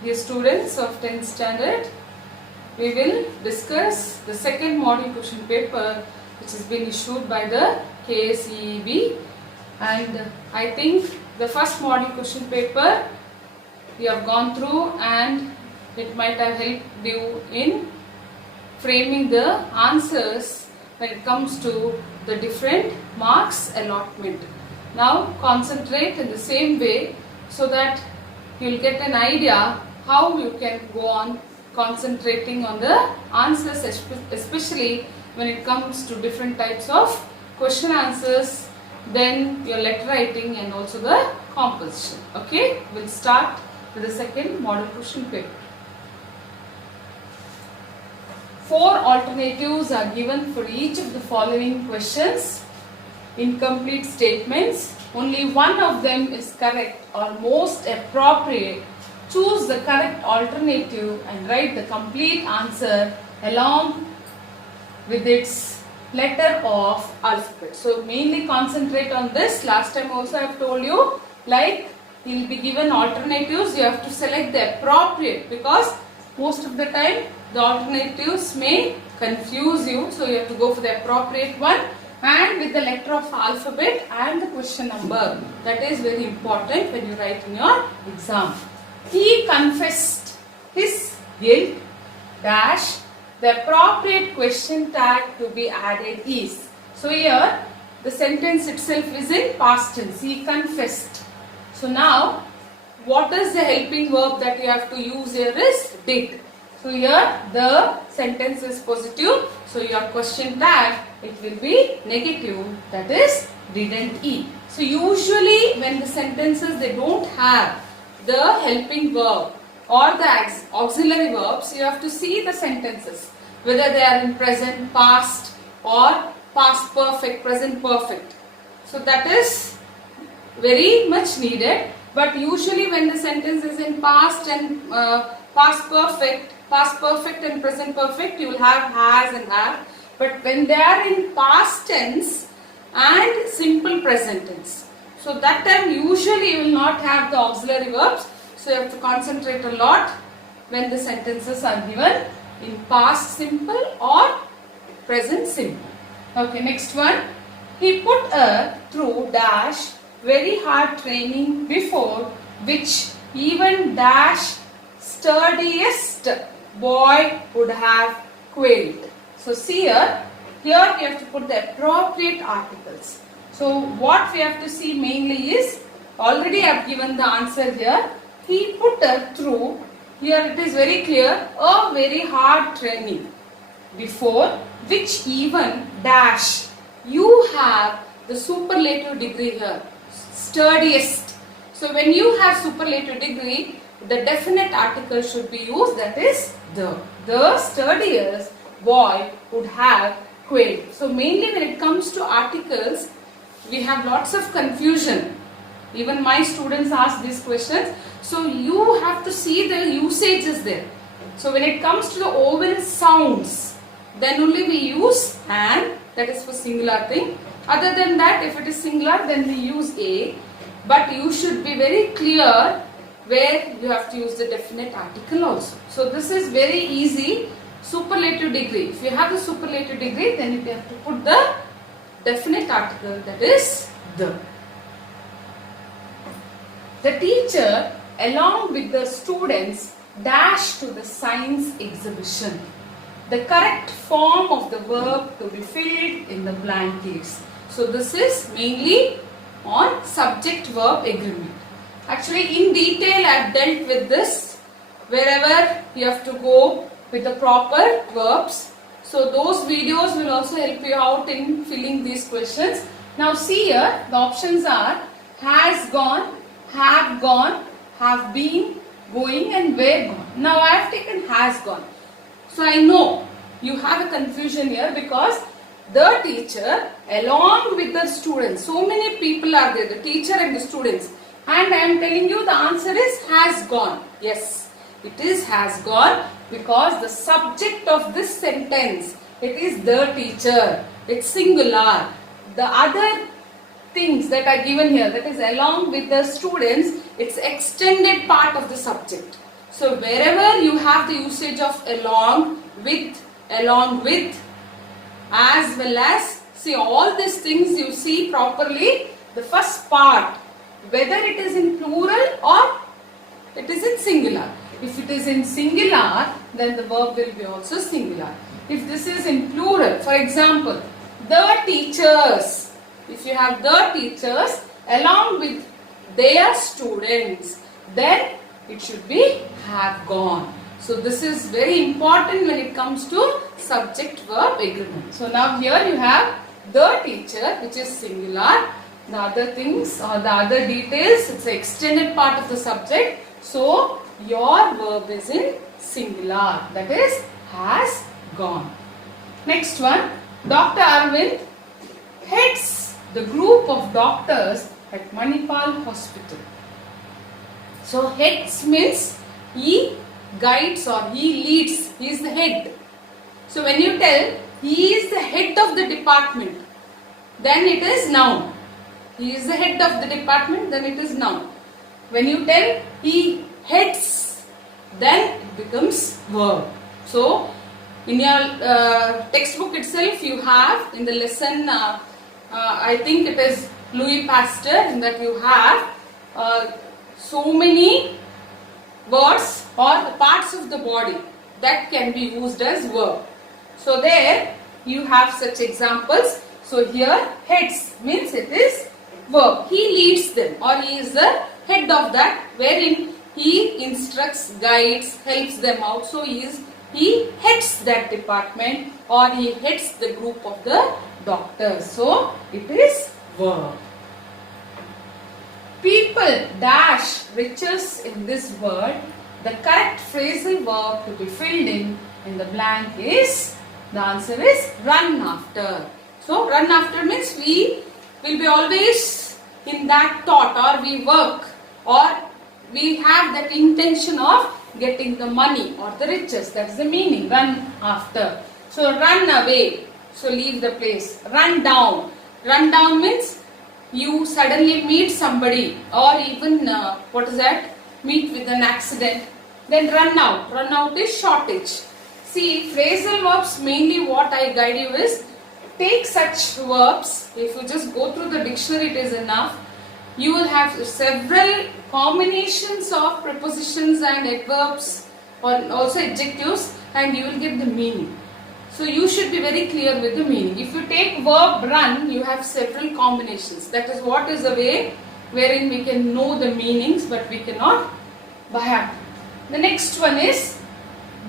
Dear students of 10th standard, we will discuss the second model question paper which has been issued by the Kseeb, and I think the first model question paper we have gone through and it might have helped you in framing the answers when it comes to the different marks allotment. Now concentrate in the same way so that you will get an idea how you can go on concentrating on the answers, especially when it comes to different types of question answers, then your letter writing and also the composition. Okay, we'll start with the second model question paper. 4 alternatives are given for each of the following questions. Incomplete statements. Only one of them is correct or most appropriate. Choose the correct alternative and write the complete answer along with its letter of alphabet. So mainly concentrate on this. Last time also I have told you, like you will be given alternatives, you have to select the appropriate, because most of the time the alternatives may confuse you. So you have to go for the appropriate one and with the letter of alphabet and the question number. That is very important when you write in your exam. He confessed his guilt dash. The appropriate question tag to be added is. So here the sentence itself is in past tense. He confessed. So now what is the helping verb that you have to use here is did. So here the sentence is positive. So your question tag, it will be negative, that is didn't eat. So usually when the sentences they don't have the helping verb or the auxiliary verbs, you have to see the sentences whether they are in present, past or past perfect, present perfect. So that is very much needed. But usually when the sentence is in past and past perfect and present perfect, you will have has and have. But when they are in past tense and simple present tense, so that time usually you will not have the auxiliary verbs. So you have to concentrate a lot when the sentences are given in past simple or present simple. Okay, next one. He put a through dash very hard training before which even dash sturdiest boy would have quailed. So see here we have to put the appropriate articles. So what we have to see mainly is, already I have given the answer here. He put a through, here it is very clear, a very hard training before which even dash, you have the superlative degree here, sturdiest. So when you have superlative degree, the definite article should be used, that is the sturdiest boy would have quailed. So mainly when it comes to articles, we have lots of confusion. Even my students ask these questions. So you have to see the usages there. So when it comes to the vowel sounds, then only we use and, that is for singular thing. Other than that, if it is singular, then we use a. But you should be very clear where you have to use the definite article also. So this is very easy. Superlative degree. If you have the superlative degree, then you have to put the definite article, that is the. The teacher along with the students dash to the science exhibition. The correct form of the verb to be filled in the blankets. So this is mainly on subject verb agreement. Actually in detail I have dealt with this wherever you have to go with the proper verbs. So those videos will also help you out in filling these questions. Now see here the options are has gone, have gone, have been, going and were gone. Now I have taken has gone. So I know you have a confusion here because the teacher along with the students, so many people are there, the teacher and the students, and I am telling you the answer is has gone. Yes, it is has gone because the subject of this sentence, it is the teacher, it's singular. The other things that are given here, that is along with the students, it's extended part of the subject. So wherever you have the usage of along with, as well as, see all these things you see properly, the first part, whether it is in plural or it is in singular. If it is in singular, then the verb will be also singular. If this is in plural, for example, the teachers, if you have the teachers along with their students, then it should be have gone. So this is very important when it comes to subject-verb agreement. So now here you have the teacher, which is singular. The other things or the other details, it's the extended part of the subject. So your verb is in singular, that is has gone. Next one, Dr. Arvind heads the group of doctors at Manipal Hospital. So heads means he guides or he leads, he is the head. So when you tell he is the head of the department, then it is noun. He is the head of the department, then it is noun. When you tell he heads, then it becomes verb. So in your textbook itself you have in the lesson, I think it is Louis Pasteur, in that you have so many words or the parts of the body that can be used as verb. So there you have such examples. So here heads means it is verb. He leads them, or he is the head of that, wherein he instructs, guides, helps them out. So he heads that department, or he heads the group of the doctors. So it is verb. People dash riches in this word. The correct phrasal verb to be filled in the blank is, the answer is run after. So run after means we will be always in that thought, or we work, or we have that intention of getting the money or the riches. That is the meaning, run after. So run away, so leave the place. Run down. Run down means you suddenly meet somebody, or even meet with an accident. Then run out. Run out is shortage. See, phrasal verbs, mainly what I guide you is, take such verbs. If you just go through the dictionary, it is enough. You will have several combinations of prepositions and adverbs, or also adjectives, and you will get the meaning. So you should be very clear with the meaning. If you take verb run, you have several combinations. That is what is a way wherein we can know the meanings, but we cannot by heart. The next one is,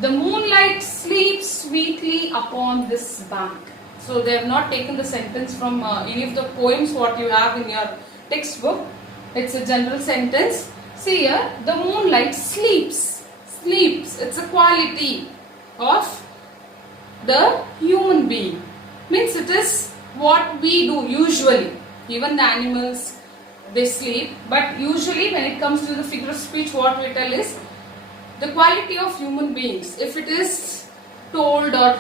the moonlight sleeps sweetly upon this bank. So they have not taken the sentence from any of the poems what you have in your textbook. It's a general sentence. See here, the moonlight sleeps. Sleeps. It's a quality of the human being. Means it is what we do usually. Even the animals, they sleep. But usually when it comes to the figure of speech, what we tell is the quality of human beings. If it is told or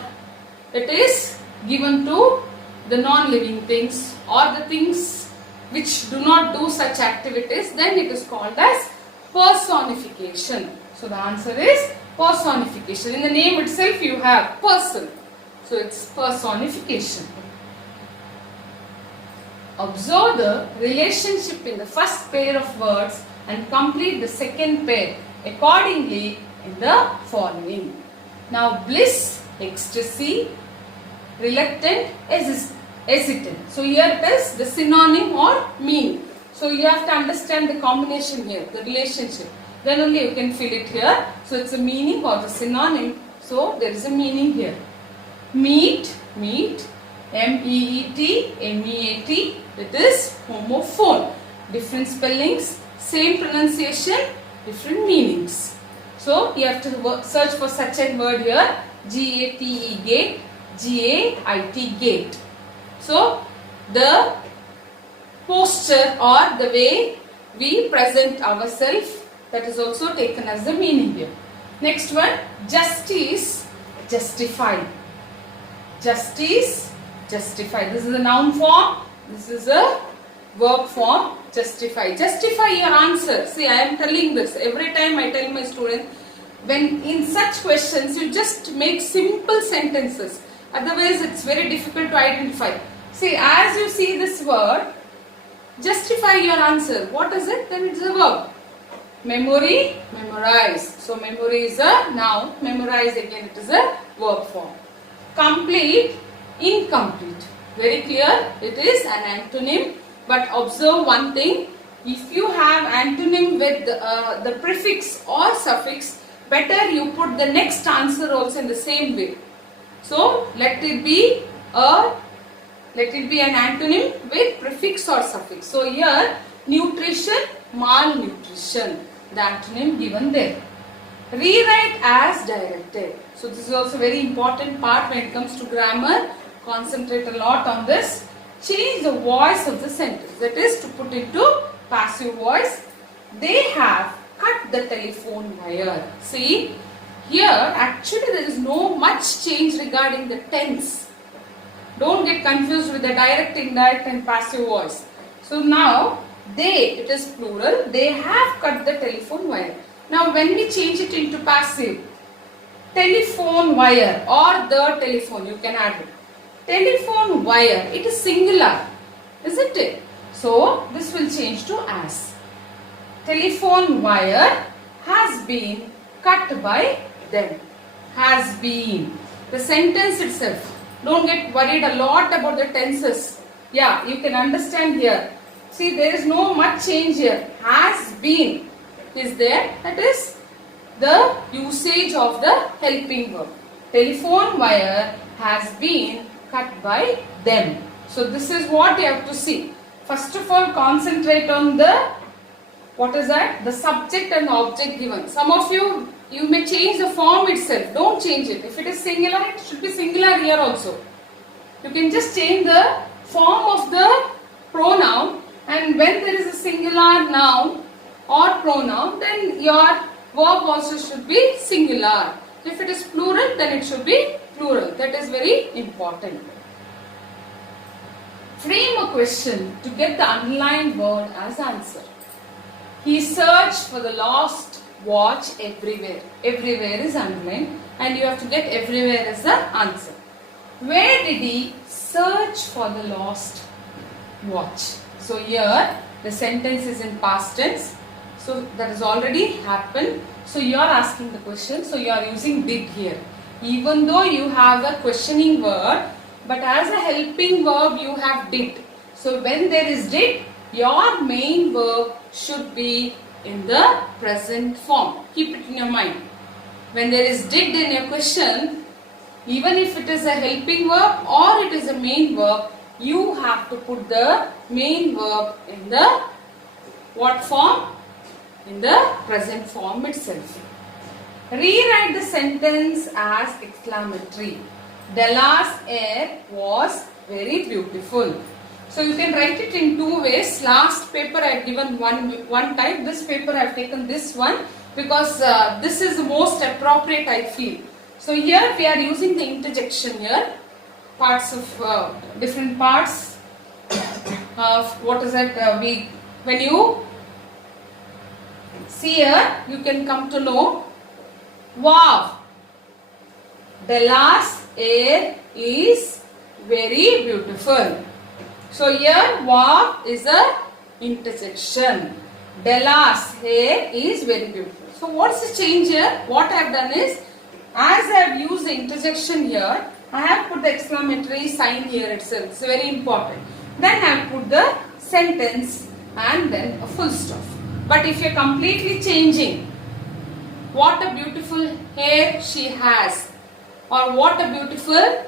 it is given to the non-living things or the things which do not do such activities, then it is called as personification. So the answer is personification. In the name itself you have person. So it's personification. Observe the relationship in the first pair of words and complete the second pair accordingly in the following. Now bliss, ecstasy, reluctant, hesitant. So here it is the synonym or meaning. So you have to understand the combination here, the relationship. Then only you can fill it here. So it's a meaning or the synonym. So there is a meaning here. Meet, meet, M-E-E-T, M-E-A-T. It is homophone. Different spellings, same pronunciation, different meanings. So you have to search for such a word here. G-A-T-E, gate, G-A-I-T, gate. So the posture or the way we present ourselves, that is also taken as the meaning here. Next one, justice, justify. Justice, justify. This is a noun form. This is a verb form. Justify. Justify your answer. See, I am telling this. Every time I tell my students, when in such questions you just make simple sentences. Otherwise it's very difficult to identify. See, as you see this word, justify your answer. What is it? Then it's a verb. Memory, memorize. So memory is a noun. Memorize again, it is a verb form. Complete, incomplete. Very clear, it is an antonym. But observe one thing. If you have antonym with the prefix or suffix, better you put the next answer also in the same way. So let it be an antonym with prefix or suffix. So here nutrition, malnutrition, the antonym given there. Rewrite as directed. So this is also very important part when it comes to grammar. Concentrate a lot on this. Change the voice of the sentence. That is to put into passive voice. They have cut the telephone wire. See, here actually there is no much change regarding the tense. Don't get confused with the direct, indirect and passive voice. So now they, it is plural, they have cut the telephone wire. Now when we change it into passive, telephone wire or the telephone, you can add it. Telephone wire, it is singular, isn't it? So this will change to as. Telephone wire has been cut by them. Has been. The sentence itself. Don't get worried a lot about the tenses. Yeah, you can understand here. See, there is no much change here. Has been is there. That is the usage of the helping verb. Telephone wire has been cut by them. So this is what you have to see. First of all, concentrate on the, what is that? The subject and the object given. Some of you may change the form itself. Don't change it. If it is singular, it should be singular here also. You can just change the form of the pronoun, and when there is a singular noun or pronoun, then your verb also should be singular. If it is plural, then it should be plural. That is very important. Frame a question to get the underlined word as answer. He searched for the lost watch everywhere. Everywhere is underlined and you have to get everywhere as the answer. Where did he search for the lost watch? So here the sentence is in past tense. So that has already happened. So you are asking the question. So you are using did here. Even though you have a questioning word, but as a helping verb you have did. So when there is did, your main verb should be in the present form. Keep it in your mind. When there is did in your question, even if it is a helping verb or it is a main verb, you have to put the main verb in the what form? In the present form itself. Rewrite the sentence as exclamatory. Della's hair was very beautiful. So you can write it in two ways. Last paper I have given one type. This paper I have taken this one because this is the most appropriate I feel. So here we are using the interjection here. Parts of different parts of what is that when you see here you can come to know. Wow! Della's hair is very beautiful. So here wow is a interjection. Della's hair is very beautiful. So what's the change here? What I have done is, as I have used the interjection here, I have put the exclamatory sign here itself. It's very important. Then I have put the sentence and then a full stop. But if you are completely changing, what a beautiful hair she has, or what a beautiful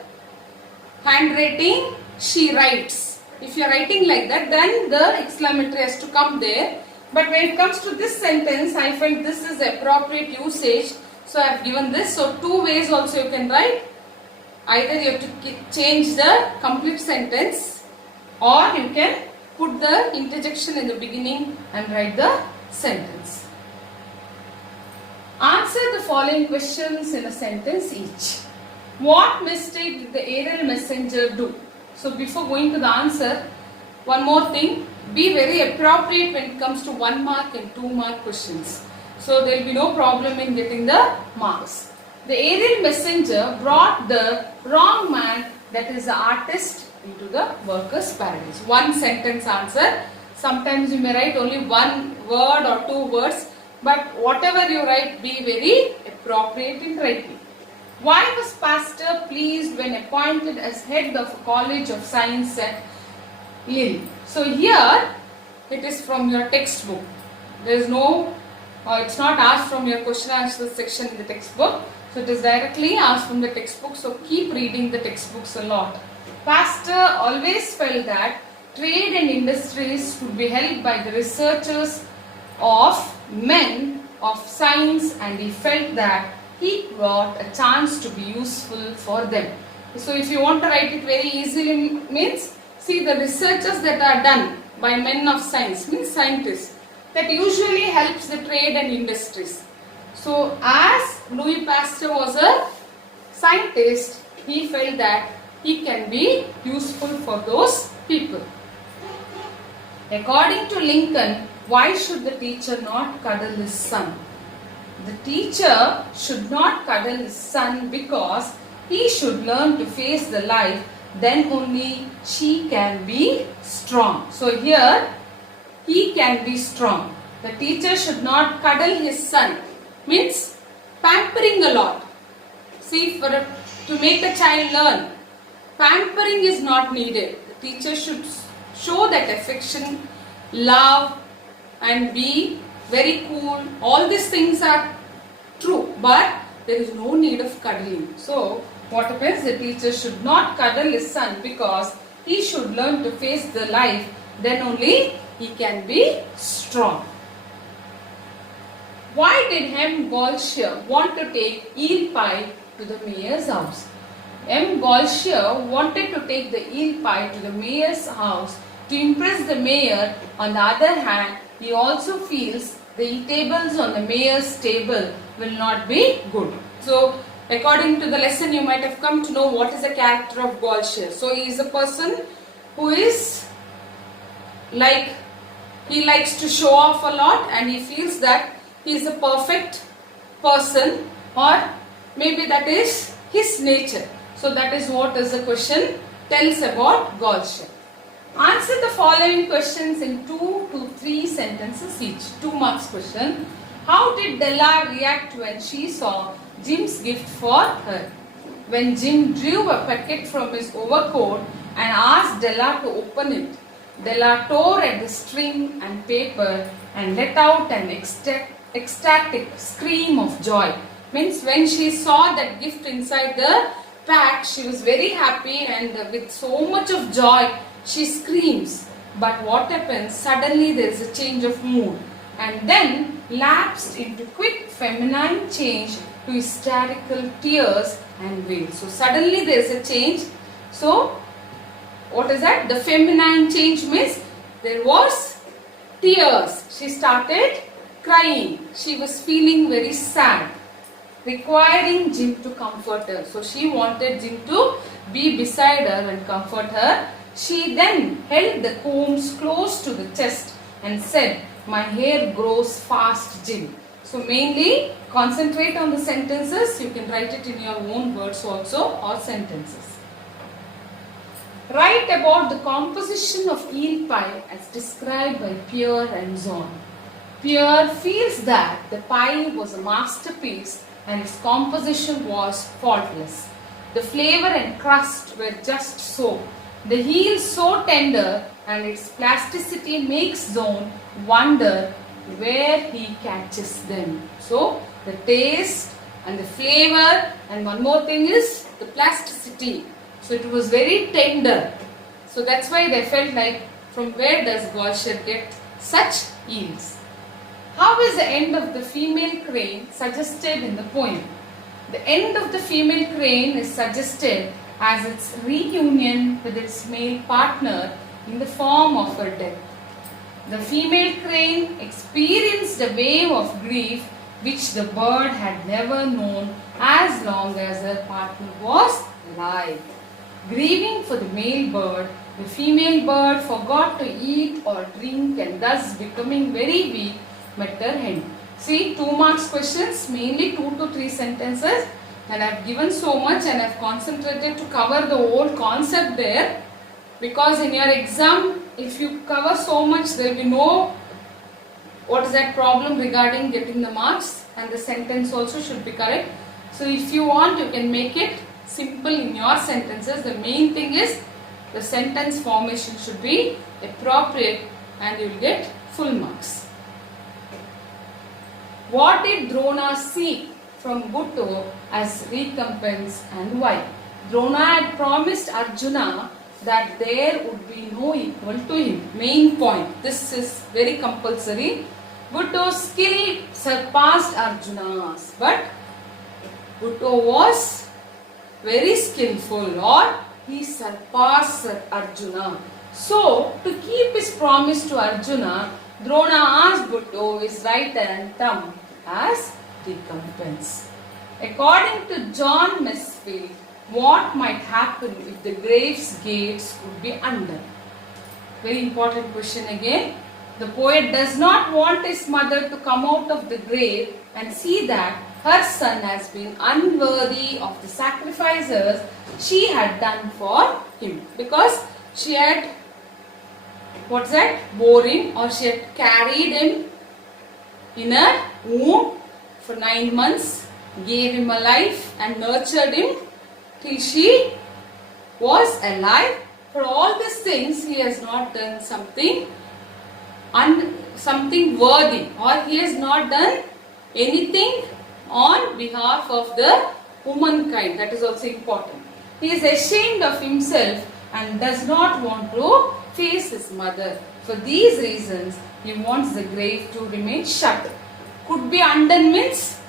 handwriting she writes. If you are writing like that, then the exclamatory has to come there. But when it comes to this sentence, I felt this is the appropriate usage. So I have given this. So two ways also you can write. Either you have to change the complete sentence, or you can put the interjection in the beginning and write the sentence. Answer the following questions in a sentence each. What mistake did the aerial messenger do? So before going to the answer, one more thing. Be very appropriate when it comes to 1 mark and 2 mark questions. So there will be no problem in getting the marks. The aerial messenger brought the wrong man, that is the artist, into the workers' paradise. One sentence answer. Sometimes you may write only one word or two words, but whatever you write, be very appropriate in writing. Why was Pasteur pleased when appointed as head of a college of science at Lille? So here it is from your textbook. There is no, it's not asked from your question answer section in the textbook. So it is directly asked from the textbook. So keep reading the textbooks a lot. Pasteur always felt that trade and industries should be held by the researchers of men of science, and he felt that he got a chance to be useful for them. So if you want to write it very easily, means see the researches that are done by men of science, means scientists, that usually helps the trade and industries. So as Louis Pasteur was a scientist, he felt that he can be useful for those people. According to Lincoln, why should the teacher not cuddle his son? The teacher should not cuddle his son because he should learn to face the life, then only she can be strong. So here, he can be strong. The teacher should not cuddle his son, means pampering a lot. See, to make a child learn, pampering is not needed. The teacher should show that affection, love, and be very cool. All these things are true, but there is no need of cuddling. So what happens? The teacher should not cuddle his son because he should learn to face the life, then only he can be strong. Why did M. Gaultier want to take eel pie to the mayor's house? M. Gaultier wanted to take the eel pie to the mayor's house to impress the mayor. On the other hand, he also feels the eatables on the mayor's table will not be good. So, according to the lesson, you might have come to know what is the character of Gaultier. So, he is a person who is like, he likes to show off a lot, and he feels that he is a perfect person, or maybe that is his nature. So, that is what is the question tells about Gaultier. Answer the following questions in 2 to 3 sentences each. 2 marks question. How did Della react when she saw Jim's gift for her? When Jim drew a packet from his overcoat and asked Della to open it, Della tore at the string and paper and let out an ecstatic scream of joy. Means when she saw that gift inside the pack, she was very happy, and with so much of joy, she screams. But what happens? Suddenly there is a change of mood, and then lapsed into quick feminine change to hysterical tears and wails. So suddenly there is a change. So what is that? The feminine change means there was tears. She started crying. She was feeling very sad, requiring Jim to comfort her. So she wanted Jim to be beside her and comfort her. She then held the combs close to the chest and said, "My hair grows fast, Jim." So mainly concentrate on the sentences. You can write it in your own words also, or sentences. Write about the composition of eel pie as described by Pierre and Zon. Pierre feels that the pie was a masterpiece and its composition was faultless. The flavor and crust were just so. The heel so tender, and its plasticity makes Zone wonder where he catches them. So the taste and the flavor, and one more thing is the plasticity. So it was very tender. So that's why they felt like, from where does Gaultier get such eels? How is the end of the female crane suggested in the poem? The end of the female crane is suggested as its reunion with its male partner in the form of her death. The female crane experienced a wave of grief which the bird had never known as long as her partner was alive. Grieving for the male bird, the female bird forgot to eat or drink, and thus becoming very weak, met her end. See, 2 marks questions, mainly 2 to 3 sentences, and I have given so much and I have concentrated to cover the whole concept there, because in your exam, if you cover so much, there will be no problem regarding getting the marks, and the sentence also should be correct. So if you want, you can make it simple in your sentences. The main thing is the sentence formation should be appropriate and you will get full marks. What did Drona seek from Bhutto as recompense and why? Drona had promised Arjuna that there would be no equal to him. Main point. This is very compulsory. Bhutto's skill surpassed Arjuna's, but Bhutto was very skillful, or he surpassed Arjuna. So, to keep his promise to Arjuna, Drona asked Bhutto his right hand thumb as recompense. According to John Mesfield, what might happen if the grave's gates would be undone? Very important question again. The poet does not want his mother to come out of the grave and see that her son has been unworthy of the sacrifices she had done for him, because she had bore him, or she had carried him in her womb for 9 months, gave him a life and nurtured him till she was alive. For all these things, he has not done something worthy, or he has not done anything on behalf of the womankind. That is also important. He is ashamed of himself and does not want to face his mother. For these reasons, he wants the grave to remain shut. Could be undone means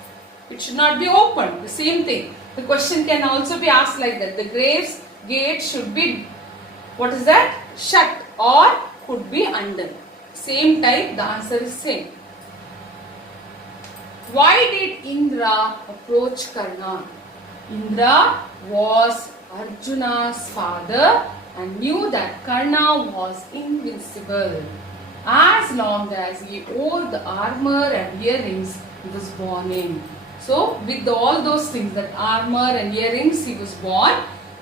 it should not be opened. The same thing. The question can also be asked like that. The grave's gate should be, shut, or could be undone. Same type, the answer is same. Why did Indra approach Karna? Indra was Arjuna's father and knew that Karna was invincible. As long as he wore the armor and earrings he was born in. So with all those things, that armor and earrings, he was born,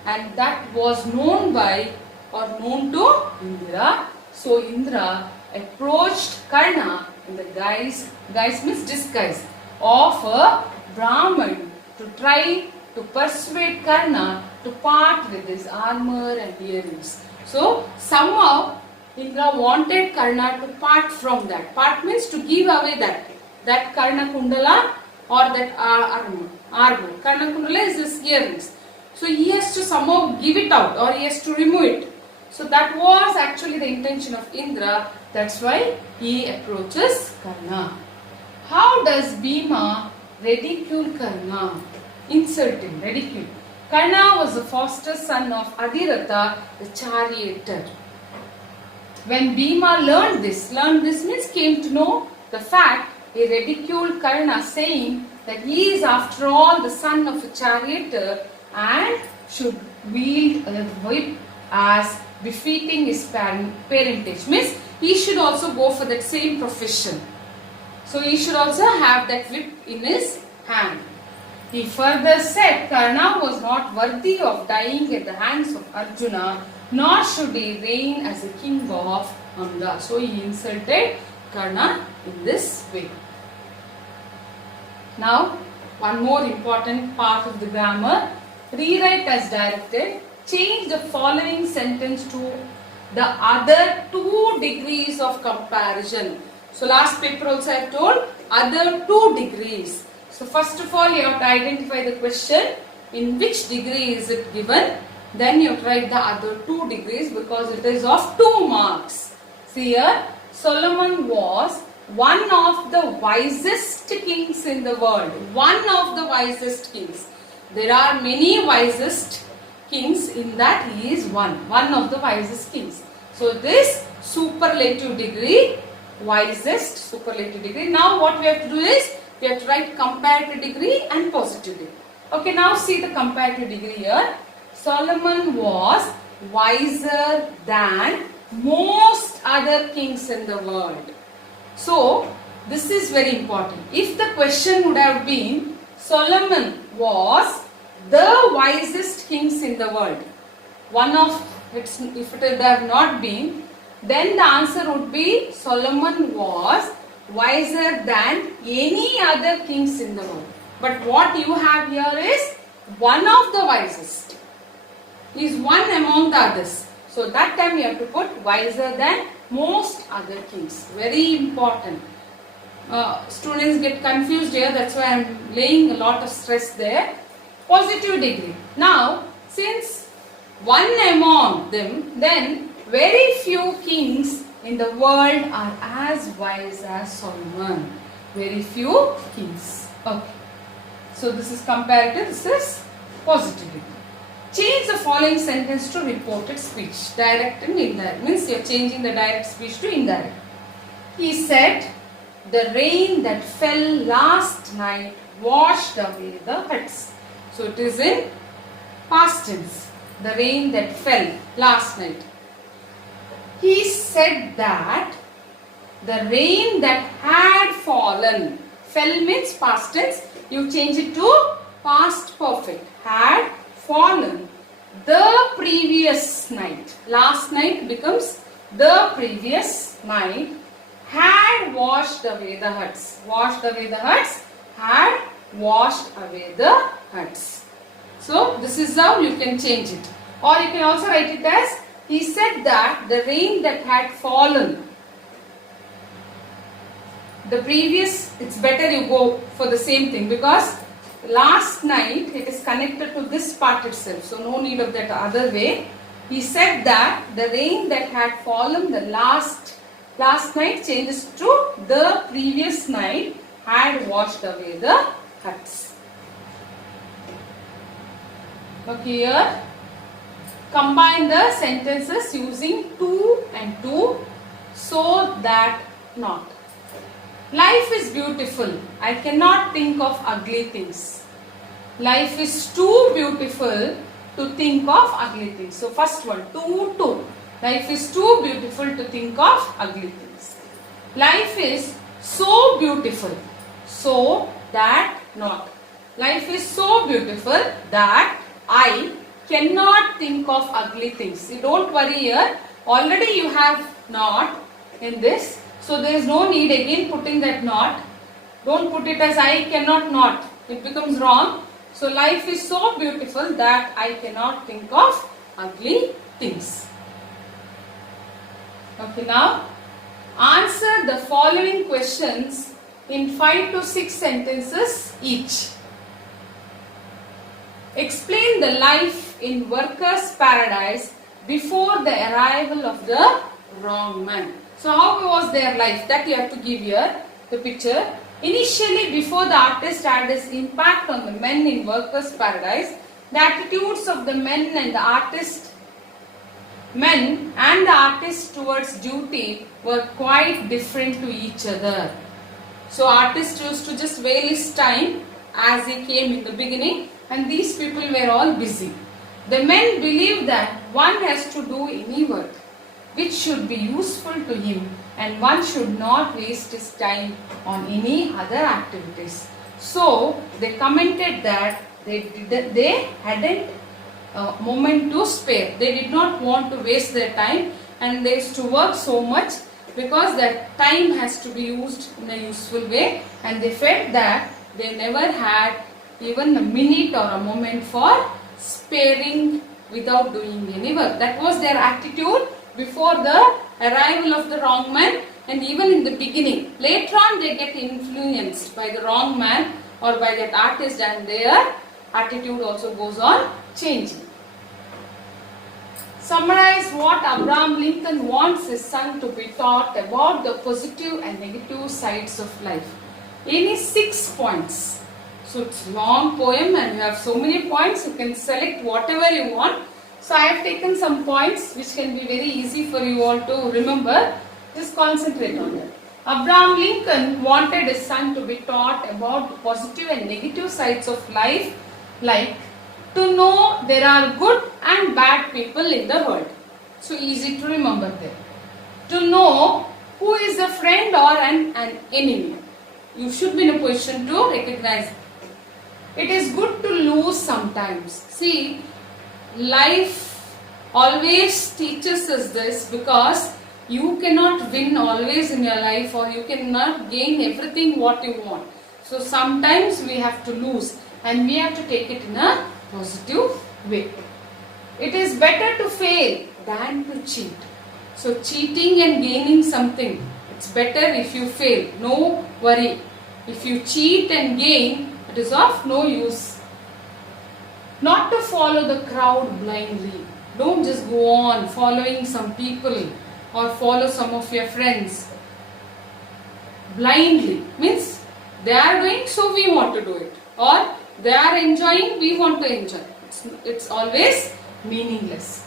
and that was known to Indra. So Indra approached Karna in the guise means disguise of a Brahman to try to persuade Karna to part with his armor and earrings. So somehow Indra wanted Karna to part from that. Part means to give away that Karna Kundala or that armor. Karna Kundala is his earrings. So he has to somehow give it out, or he has to remove it. So that was actually the intention of Indra. That's why he approaches Karna. How does Bhima ridicule Karna? Insult him, ridicule. Karna was the foster son of Adhiratha, the charioteer. When Bhima learned this means came to know the fact, he ridiculed Karna, saying that he is after all the son of a charioteer and should wield a whip as befitting his parentage. Means he should also go for that same profession. So he should also have that whip in his hand. He further said Karna was not worthy of dying at the hands of Arjuna, nor should he reign as a king of Anga. So he insulted Karna in this way. Now, one more important part of the grammar. Rewrite as directed. Change the following sentence to the other 2 degrees of comparison. So last paper also I have told other 2 degrees. So first of all you have to identify the question, in which degree is it given. Then you have to write the other 2 degrees because it is of 2 marks. See here, Solomon was one of the wisest kings in the world. One of the wisest kings. There are many wisest kings, in that he is one of the wisest kings. So this superlative degree, wisest superlative degree. Now what we have to do is, we have to write comparative degree and positive degree. Okay, now see the comparative degree here. Solomon was wiser than most other kings in the world. So this is very important. If the question would have been, Solomon was the wisest kings in the world, one of its, if it would have not been, then the answer would be Solomon was wiser than any other kings in the world. But what you have here is one of the wisest. He is one among the others. So that time you have to put wiser than most other kings. Very important. Students get confused here. That's why I am laying a lot of stress there. Positive degree. Now, since one among them, then very few kings in the world are as wise as Solomon. Very few kings. Okay. So this is comparative, this is positive degree. Change the following sentence to reported speech. Direct and indirect. Means you are changing the direct speech to indirect. He said, the rain that fell last night washed away the huts. So it is in past tense. The rain that fell last night. He said that the rain that had fallen. Fell means past tense. You change it to past perfect. Had fallen the previous night. Last night becomes the previous night. Had washed away the huts. Washed away the huts. Had washed away the huts. So this is how you can change it. Or you can also write it as, he said that the rain that had fallen. The previous, it's better you go for the same thing because last night it is connected to this part itself. So no need of that other way. He said that the rain that had fallen the last night changes to the previous night had washed away the huts. Okay, here combine the sentences using to and to, so that not. Life is beautiful. I cannot think of ugly things. Life is too beautiful to think of ugly things. So first one, to. Life is too beautiful to think of ugly things. Life is so beautiful, so that not. Life is so beautiful that I cannot think of ugly things. You don't worry here. Already you have not in this. So there is no need again putting that not. Don't put it as I cannot not. It becomes wrong. So life is so beautiful that I cannot think of ugly things. Okay, now answer the following questions in 5 to 6 sentences each. Explain the life in workers' paradise before the arrival of the wrong man. So how was their life? That you have to give here the picture. Initially, before the artist had his impact on the men in workers' paradise, the attitudes of the men and the artist towards duty were quite different to each other. So artist used to just waste his time as he came in the beginning, and these people were all busy. The men believed that one has to do any work which should be useful to him, and one should not waste his time on any other activities. So they commented that they hadn't a moment to spare. They did not want to waste their time, and they used to work so much because that time has to be used in a useful way, and they felt that they never had even a minute or a moment for sparing without doing any work. That was their attitude before the arrival of the wrong man, and even in the beginning. Later on they get influenced by the wrong man or by that artist, and their attitude also goes on changing. Summarize what Abraham Lincoln wants his son to be taught about the positive and negative sides of life. Any 6 points. So it's a long poem and you have so many points, you can select whatever you want. So I have taken some points which can be very easy for you all to remember. Just concentrate on that. Abraham Lincoln wanted his son to be taught about the positive and negative sides of life, like to know there are good and bad people in the world. So easy to remember there. To know who is a friend or an enemy. You should be in a position to recognize it. It is good to lose sometimes. See, life always teaches us this, because you cannot win always in your life, or you cannot gain everything what you want. So sometimes we have to lose, and we have to take it in a positive way. It is better to fail than to cheat. So cheating and gaining something, it's better if you fail. No worry. If you cheat and gain, it is of no use. Not to follow the crowd blindly. Don't just go on following some people or follow some of your friends blindly. Means they are doing, so we want to do it. Or they are enjoying, we want to enjoy. It's always meaningless.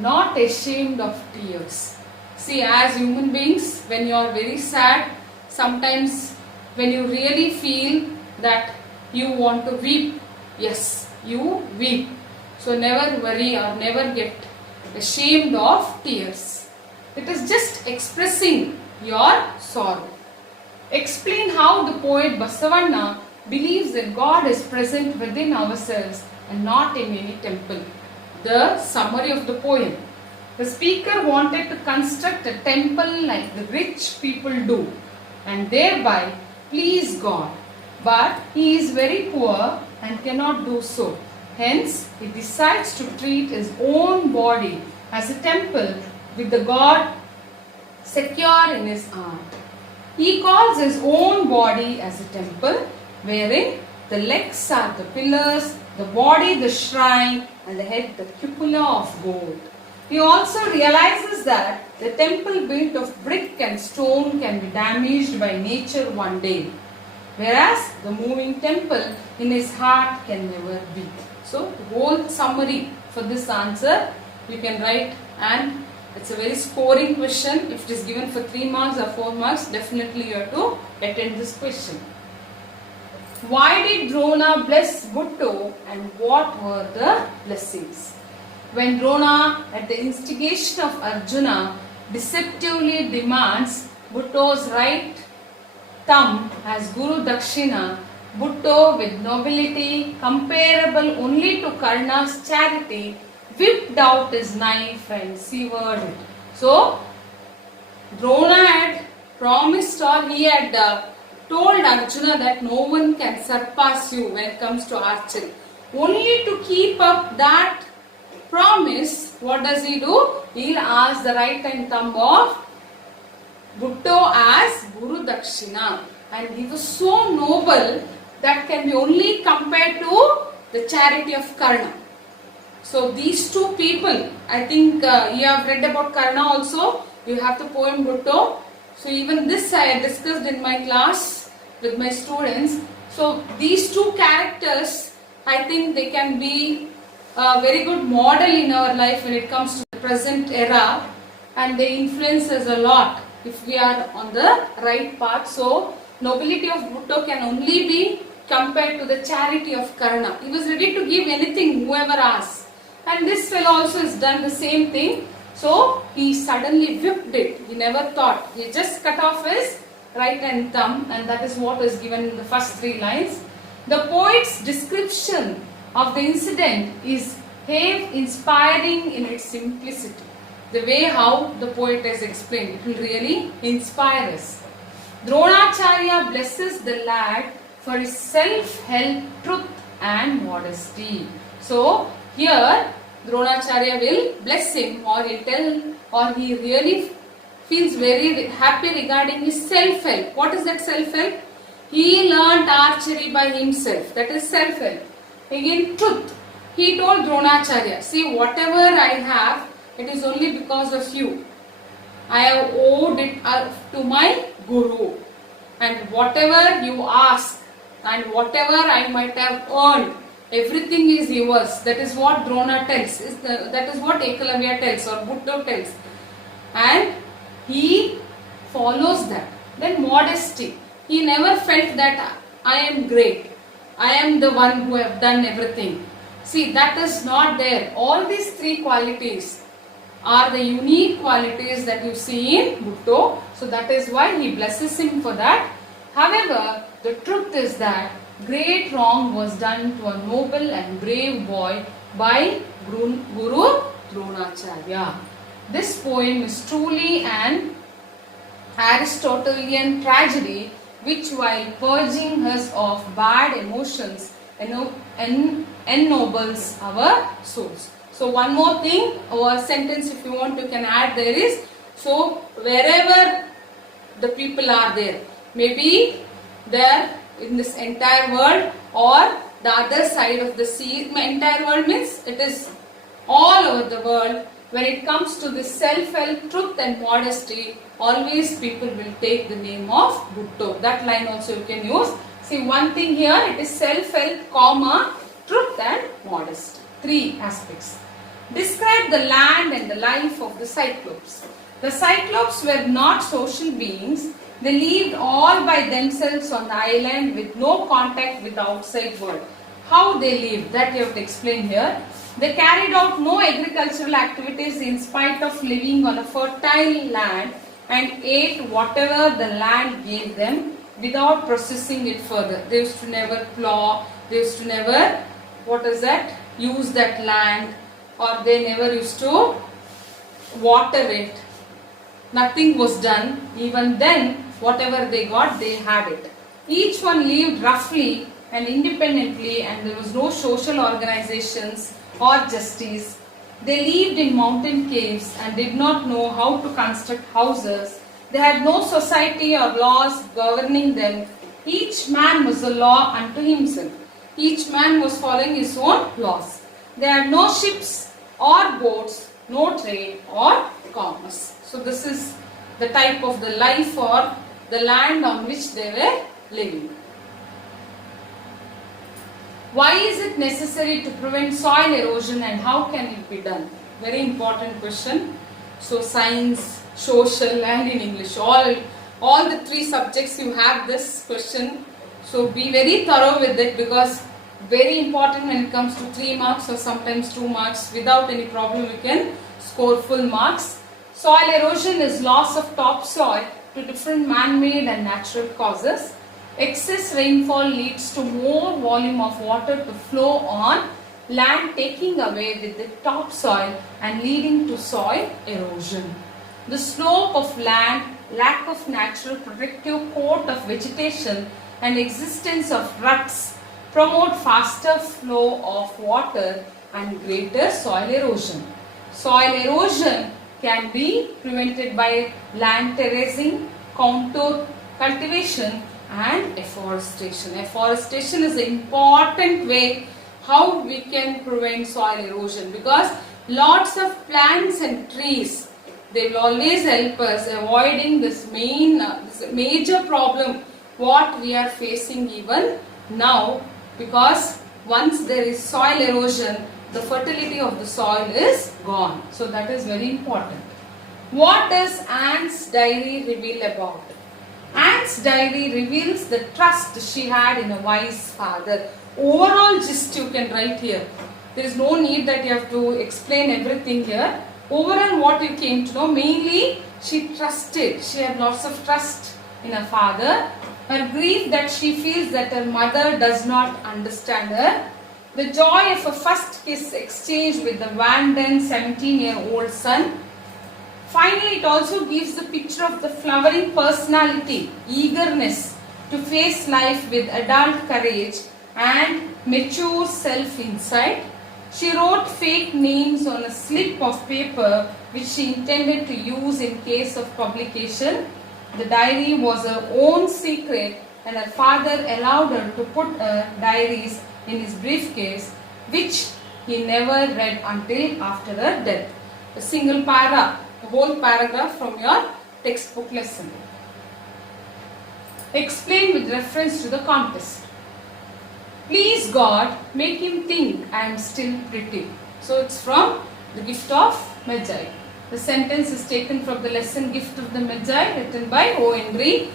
Not ashamed of tears. See, as human beings, when you are very sad, sometimes when you really feel that you want to weep, yes, you weep. So never worry or never get ashamed of tears. It is just expressing your sorrow. Explain how the poet Basavanna believes that God is present within ourselves and not in any temple. The summary of the poem. The speaker wanted to construct a temple like the rich people do, and thereby please God. But he is very poor and cannot do so. Hence, he decides to treat his own body as a temple with the God secure in his heart. He calls his own body as a temple, wherein the legs are the pillars, the body the shrine, and the head the cupola of gold. He also realizes that the temple built of brick and stone can be damaged by nature one day, whereas the moving temple in his heart can never be. So, the whole summary for this answer you can write, and it's a very scoring question. If it is given for 3 marks or 4 marks, definitely you have to attend this question. Why did Drona bless Bhutto, and what were the blessings? When Drona, at the instigation of Arjuna, deceptively demands Bhutto's right thumb as Guru Dakshina, Bhutto, with nobility comparable only to Karna's charity, whipped out his knife and severed it. So, Drona had promised, or he had told Arjuna that no one can surpass you when it comes to archery. Only to keep up that promise, what does he do? He'll ask the right hand thumb of Bhutto as Guru Dakshina. And he was so noble that can be only compared to the charity of Karna. So these two people, I think you have read about Karna also. You have the poem Bhutto. So even this I had discussed in my class with my students. So these two characters, I think they can be a very good model in our life when it comes to the present era, and they influence us a lot if we are on the right path. So nobility of Bhutto can only be compared to the charity of Karna. He was ready to give anything, whoever asks. And this fellow also has done the same thing. So he suddenly whipped it. He never thought. He just cut off his right hand thumb, and that is what is given in the first 3 lines. The poet's description of the incident is inspiring in its simplicity. The way how the poet has explained, it will really inspire us. Dronacharya blesses the lad for his self-help, truth and modesty. So here Dronacharya will bless him, or he'll tell, or he really feels very happy regarding his self-help. What is that self-help? He learnt archery by himself. That is self-help. Again, truth. He told Dronacharya, see, whatever I have, it is only because of you. I have owed it to my Guru. And whatever you ask, and whatever I might have earned, everything is yours. That is what Drona tells. That is what Ekalavya tells, or Bhutto tells. And he follows that. Then modesty. He never felt that I am great. I am the one who have done everything. See, that is not there. All these 3 qualities, are the unique qualities that you see in Bhutto. So that is why he blesses him for that. However, the truth is that great wrong was done to a noble and brave boy by Guru Dronacharya. This poem is truly an Aristotelian tragedy which, while purging us of bad emotions, ennobles our souls. So one more thing, or sentence if you want you can add there is, so wherever the people are there, maybe there in this entire world or the other side of the sea, entire world means it is all over the world, when it comes to this self-help, truth and modesty, always people will take the name of Bhutto. That line also you can use. See one thing here, it is self-help, comma, truth and modesty. Three aspects. Describe the land and the life of the Cyclops. The Cyclops were not social beings. They lived all by themselves on the island with no contact with the outside world. How they lived, that you have to explain here. They carried out no agricultural activities in spite of living on a fertile land and ate whatever the land gave them without processing it further. They used to never plow, they used to never, use that land, or they never used to water it. Nothing was done. Even then, whatever they got, they had it. Each one lived roughly and independently, and there was no social organizations or justice. They lived in mountain caves and did not know how to construct houses. They had no society or laws governing them. Each man was a law unto himself. Each man was following his own laws. They had no ships or boats, no trade or commerce. So this is the type of the life or the land on which they were living. Why is it necessary to prevent soil erosion and how can it be done? Very important question. So science, social and in English, all the three subjects you have this question. So be very thorough with it, because very important when it comes to 3 marks or sometimes 2 marks. Without any problem you can score full marks. Soil erosion is loss of topsoil to different man-made and natural causes. Excess rainfall leads to more volume of water to flow on land, taking away with the topsoil and leading to soil erosion. The slope of land, lack of natural protective coat of vegetation and existence of ruts promote faster flow of water and greater soil erosion. Soil erosion can be prevented by land terracing, contour cultivation and afforestation. Afforestation is an important way how we can prevent soil erosion, because lots of plants and trees, they will always help us avoiding this major problem what we are facing even now, because once there is soil erosion, the fertility of the soil is gone. So that is very important. What does Anne's diary reveal about? Anne's diary reveals the trust she had in a wise father. Overall gist you can write here. There is no need that you have to explain everything here. Overall what you came to know, mainly she trusted. She had lots of trust in her father. Her grief that she feels that her mother does not understand her. The joy of a first kiss exchanged with the Vanden 17-year-old son. Finally, it also gives the picture of the flowering personality, eagerness to face life with adult courage and mature self-insight. She wrote fake names on a slip of paper which she intended to use in case of publication. The diary was her own secret, and her father allowed her to put her diaries in his briefcase, which he never read until after her death. A single para, a whole paragraph from your textbook lesson. Explain with reference to the contest. Please God, make him think I am still pretty. So it's from the Gift of Magi. The sentence is taken from the lesson Gift of the Magi, written by O. Henry.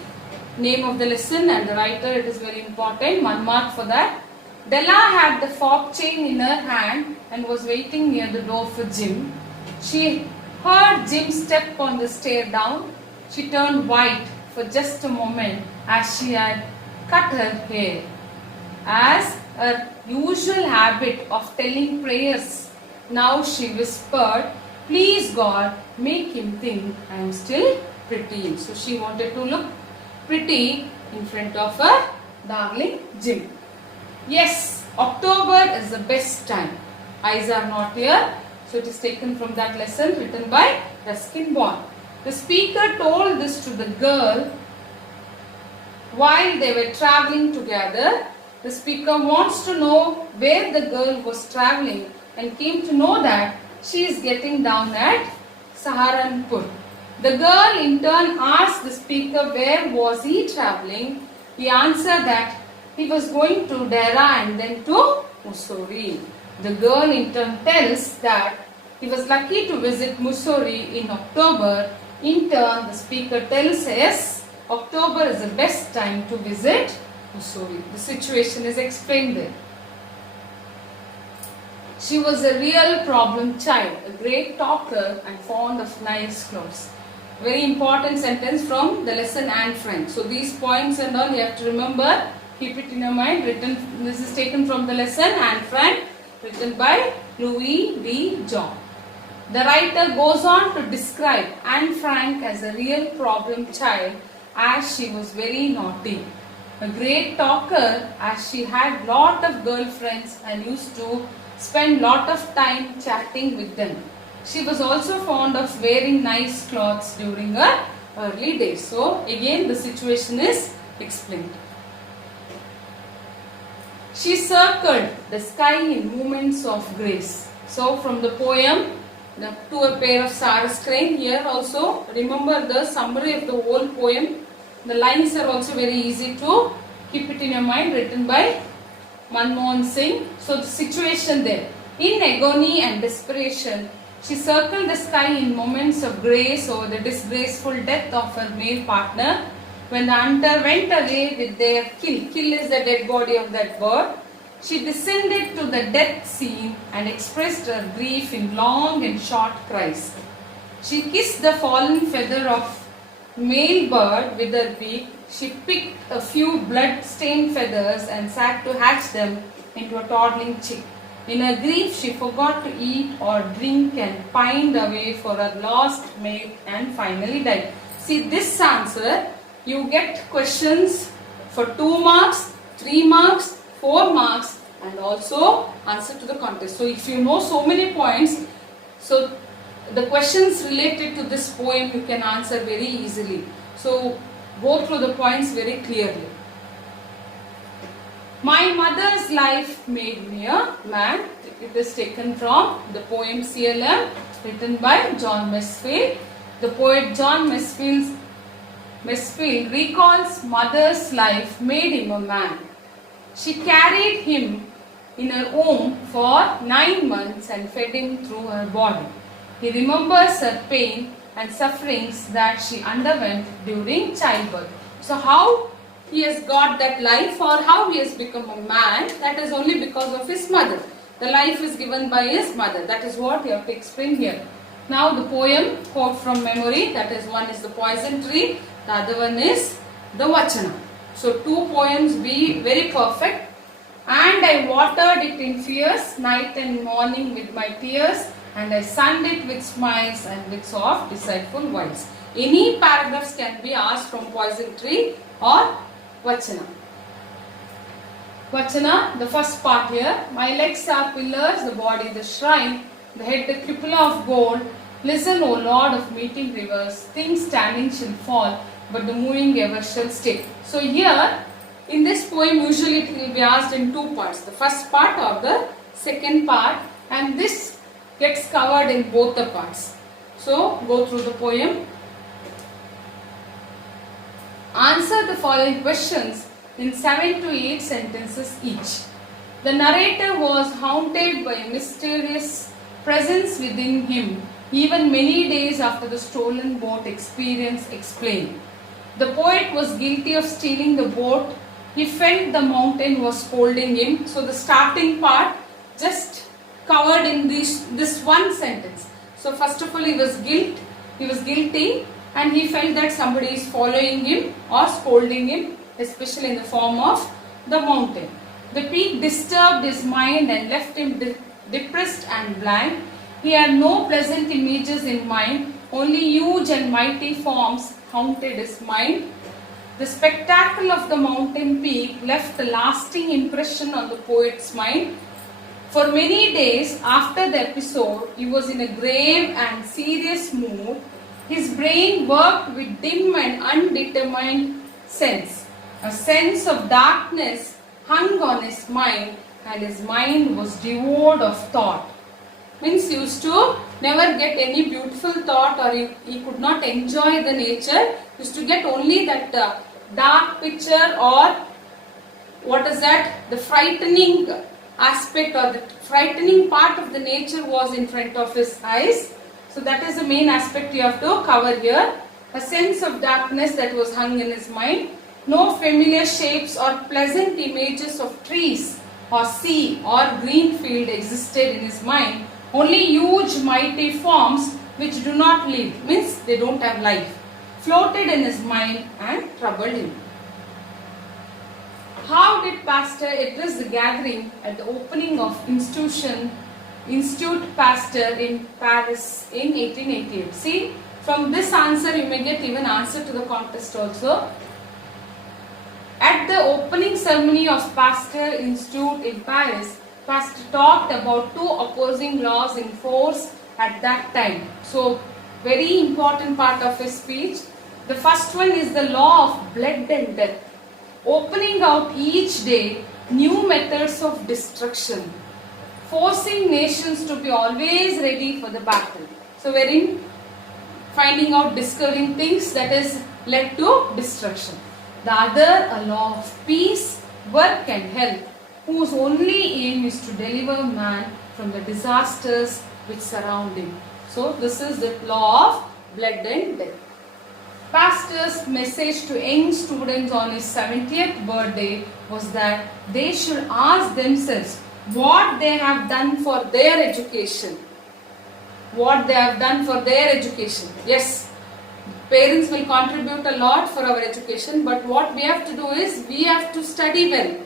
Name of the lesson and the writer, it is very important. 1 mark for that. Della had the fob chain in her hand and was waiting near the door for Jim. She heard Jim step on the stair down. She turned white for just a moment as she had cut her hair. As her usual habit of telling prayers, now she whispered, "Please God, make him think I am still pretty." So she wanted to look pretty in front of her darling Jim. Yes, October is the best time. Eyes are not here. So it is taken from that lesson written by Ruskin Bond. The speaker told this to the girl while they were traveling together. The speaker wants to know where the girl was traveling and came to know that she is getting down at Saharanpur. The girl in turn asked the speaker where was he traveling. He answered that he was going to Dera and then to Mussoorie. The girl in turn tells that he was lucky to visit Mussoorie in October. In turn, the speaker tells us October is the best time to visit Mussoorie. The situation is explained there. She was a real problem child, a great talker and fond of nice clothes. Very important sentence from the lesson Anne Frank. So these points and all you have to remember. Keep it in your mind. This is taken from the lesson Anne Frank, written by Louis D. John. The writer goes on to describe Anne Frank as a real problem child as she was very naughty. A great talker as she had lot of girlfriends and used to spend lot of time chatting with them. She was also fond of wearing nice clothes during her early days. So again the situation is explained. She circled the sky in moments of grace. So from the poem To a Pair of Stars Crane, here also remember the summary of the whole poem. The lines are also very easy to keep it in your mind, written by Manmohan Singh. So the situation there. In agony and desperation, she circled the sky in moments of grace over the disgraceful death of her male partner. When the hunter went away with their kill is the dead body of that bird, she descended to the death scene and expressed her grief in long and short cries. She kissed the fallen feather of male bird with her beak. She picked a few blood-stained feathers and sat to hatch them into a toddling chick. In her grief, she forgot to eat or drink and pined away for her lost mate and finally died. See this answer. You get questions for 2 marks, 3 marks, 4 marks and also answer to the contest. So if you know so many points, so the questions related to this poem you can answer very easily. So go through the points very clearly. My mother's life made me a man. It is taken from the poem CLM written by John Masefield. The poet John Masefield recalls mother's life made him a man. She carried him in her womb for 9 months and fed him through her body. He remembers her pain and sufferings that she underwent during childbirth. So how he has got that life or how he has become a man, that is only because of his mother. The life is given by his mother. That is what you have to explain here. Now the poem, quote from memory, that is one is the poison tree, the other one is the Vachana. So 2 poems be very perfect. And I watered it in fierce, night and morning with my tears, and I sunned it with smiles and with soft, deceitful wiles. Any paragraphs can be asked from poison tree or Vachana. Vachana, the first part here. My legs are pillars, the body the shrine, the head the cupola of gold. Listen, O Lord of meeting rivers, things standing shall fall, but the moving ever shall stay. So here, in this poem, usually it will be asked in 2 parts. The first part or the second part, and this gets covered in both the parts. So, go through the poem. Answer the following questions in 7 to 8 sentences each. The narrator was haunted by a mysterious presence within him, even many days after the stolen boat experience explained. The poet was guilty of stealing the boat. He felt the mountain was holding him. So the starting part just covered in this one sentence. So So first of all he was guilty and he felt that somebody is following him or scolding him, especially in the form of the mountain. The peak disturbed his mind and left him depressed and blank. He had no pleasant images in mind, only huge and mighty forms haunted his mind. The spectacle of the mountain peak left a lasting impression on the poet's mind. For many days after the episode, he was in a grave and serious mood. His brain worked with dim and undetermined sense. A sense of darkness hung on his mind and his mind was devoid of thought. Means he used to never get any beautiful thought, or he could not enjoy the nature. He used to get only that dark picture, or what is that? The frightening aspect or the frightening part of the nature was in front of his eyes. So that is the main aspect you have to cover here. A sense of darkness that was hung in his mind. No familiar shapes or pleasant images of trees or sea or green field existed in his mind. Only huge mighty forms which do not live, means they don't have life, floated in his mind and troubled him. How did Pasteur address the gathering at the opening of Institute Pasteur in Paris in 1888? See, from this answer you may get even answer to the contest also. At the opening ceremony of Pasteur Institute in Paris, Pasteur talked about two opposing laws in force at that time. So, very important part of his speech. The first one is the law of blood and death, opening out each day new methods of destruction, forcing nations to be always ready for the battle. So, wherein finding out, discovering things that is led to destruction. The other, a law of peace, work and health, whose only aim is to deliver man from the disasters which surround him. So, this is the law of blood and death. Pasteur's message to young students on his 70th birthday was that they should ask themselves what they have done for their education. What they have done for their education. Yes, parents will contribute a lot for our education, but what we have to do is we have to study well.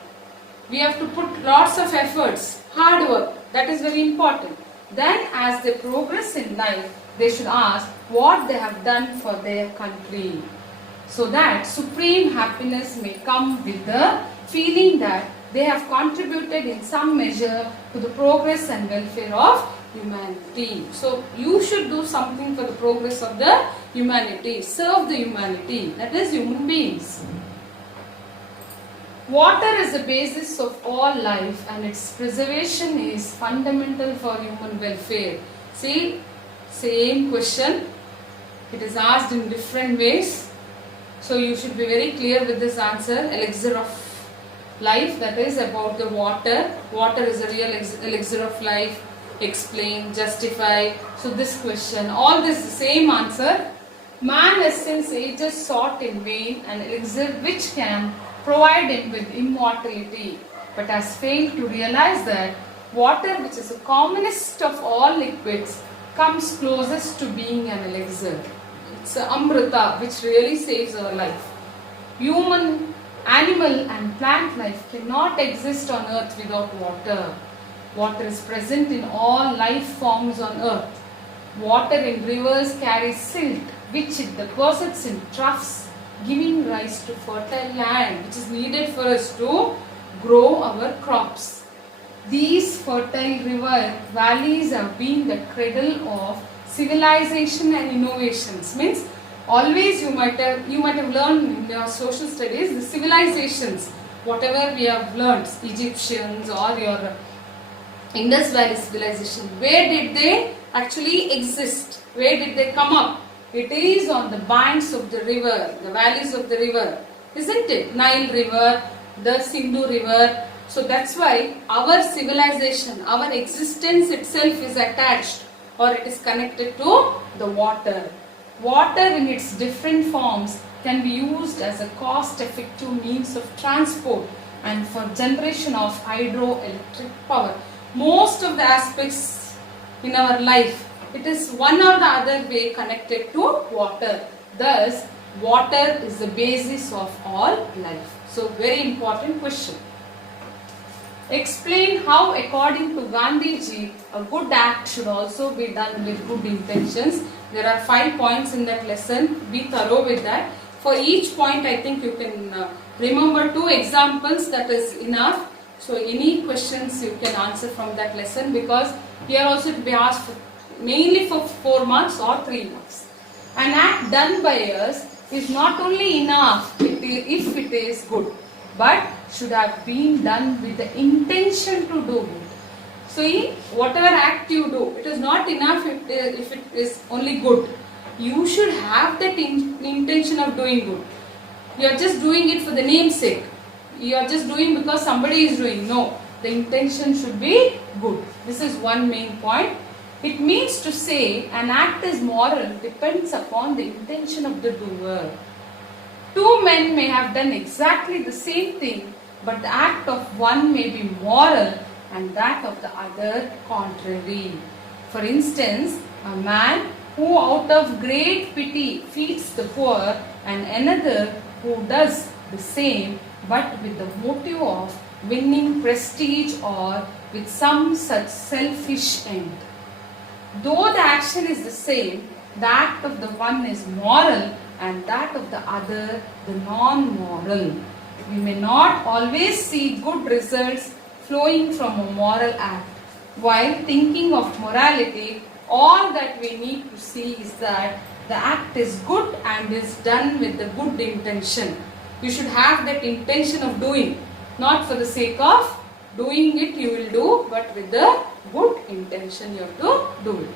We have to put lots of efforts, hard work. That is very important. Then as they progress in life, they should ask what they have done for their country, so that supreme happiness may come with the feeling that they have contributed in some measure to the progress and welfare of humanity. So you should do something for the progress of the humanity, serve the humanity, that is human beings. Water is the basis of all life and its preservation is fundamental for human welfare. See, same question. It is asked in different ways. So you should be very clear with this answer. Elixir of life, that is about the water. Water is a real elixir of life. Explain, justify. So this question, all this the same answer. Man has since ages sought in vain an elixir which can provide him with immortality, but has failed to realize that water, which is the commonest of all liquids, comes closest to being an elixir. It's an amrita which really saves our life. Human, animal and plant life cannot exist on earth without water. Water is present in all life forms on earth. Water in rivers carries silt which it deposits in troughs, giving rise to fertile land which is needed for us to grow our crops. These fertile river valleys have been the cradle of civilization and innovations. Means always you might have learned in your social studies the civilizations, whatever we have learned, Egyptians or your Indus Valley civilization, where did they actually exist? Where did they come up? It is on the banks of the river, the valleys of the river, isn't it? Nile river, the Sindhu river. So that's why our civilization, our existence itself is attached or it is connected to the water. Water in its different forms can be used as a cost-effective means of transport and for generation of hydroelectric power. Most of the aspects in our life it is one or the other way connected to water. Thus, water is the basis of all life. So, very important question. Explain how, according to Gandhiji, a good act should also be done with good intentions. There are 5 points in that lesson. Be thorough with that. For each point, I think you can remember 2 examples. That is enough. So, any questions you can answer from that lesson, because here also it will be asked mainly for 4 marks or 3 marks. An act done by us is not only enough if it is good, but should have been done with the intention to do it. So, whatever act you do, it is not enough if it is only good. You should have that intention of doing good. You are just doing it for the name's sake. You are just doing because somebody is doing. No, the intention should be good. This is one main point. It means to say an act is moral depends upon the intention of the doer. 2 men may have done exactly the same thing, but the act of one may be moral and that of the other contrary. For instance, a man who out of great pity feeds the poor, and another who does the same but with the motive of winning prestige or with some such selfish end. Though the action is the same, the act of the one is moral and that of the other the non-moral. We may not always see good results flowing from a moral act. While thinking of morality, all that we need to see is that the act is good and is done with the good intention. You should have that intention of doing, not for the sake of doing it you will do, but with the good intention you have to do it.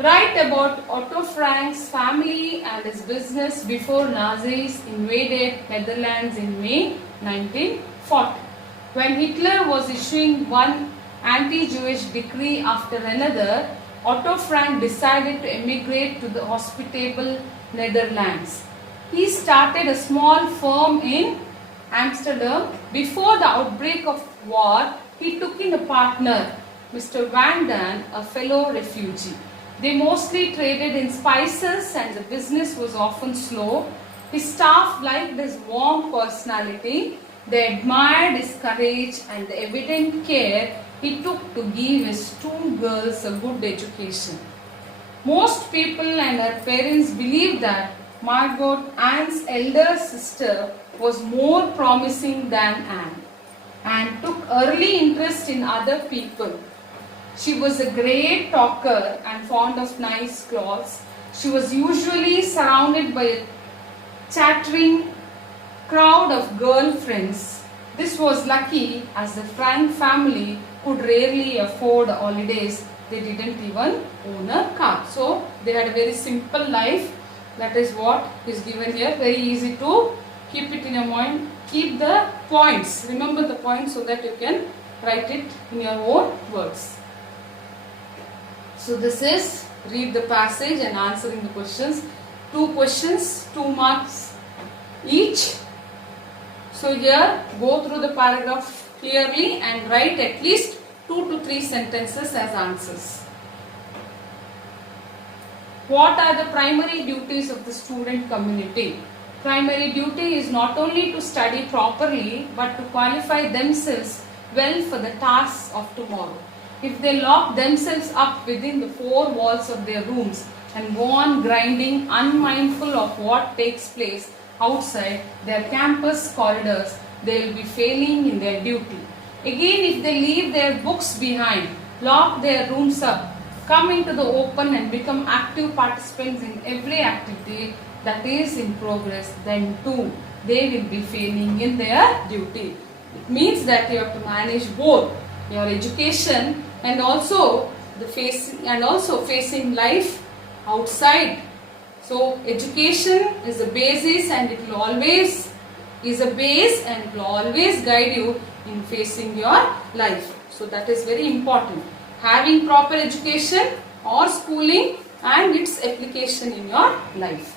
Write about Otto Frank's family and his business before Nazis invaded Netherlands in May 1940. When Hitler was issuing one anti-Jewish decree after another, Otto Frank decided to emigrate to the hospitable Netherlands. He started a small firm in Amsterdam. Before the outbreak of war, he took in a partner, Mr. Van Dan, a fellow refugee. They mostly traded in spices and the business was often slow. His staff liked his warm personality. They admired his courage and the evident care he took to give his 2 girls a good education. Most people and her parents believed that Margot, Anne's elder sister, was more promising than Anne and took early interest in other people. She was a great talker and fond of nice clothes. She was usually surrounded by a chattering crowd of girlfriends. This was lucky as the Frank family could rarely afford holidays. They didn't even own a car. So they had a very simple life. That is what is given here. Very easy to keep it in your mind. Keep the points. Remember the points so that you can write it in your own words. So this is read the passage and answering the questions. 2 questions, 2 marks each. So here go through the paragraph clearly and write at least 2 to 3 sentences as answers. What are the primary duties of the student community? Primary duty is not only to study properly but to qualify themselves well for the tasks of tomorrow. If they lock themselves up within the 4 walls of their rooms and go on grinding, unmindful of what takes place outside their campus corridors, they will be failing in their duty. Again, if they leave their books behind, lock their rooms up, come into the open and become active participants in every activity that is in progress, then too they will be failing in their duty. It means that you have to manage both your education and also facing life outside. So education is a basis and it will always guide you in facing your life. So that is very important. Having proper education or schooling and its application in your life.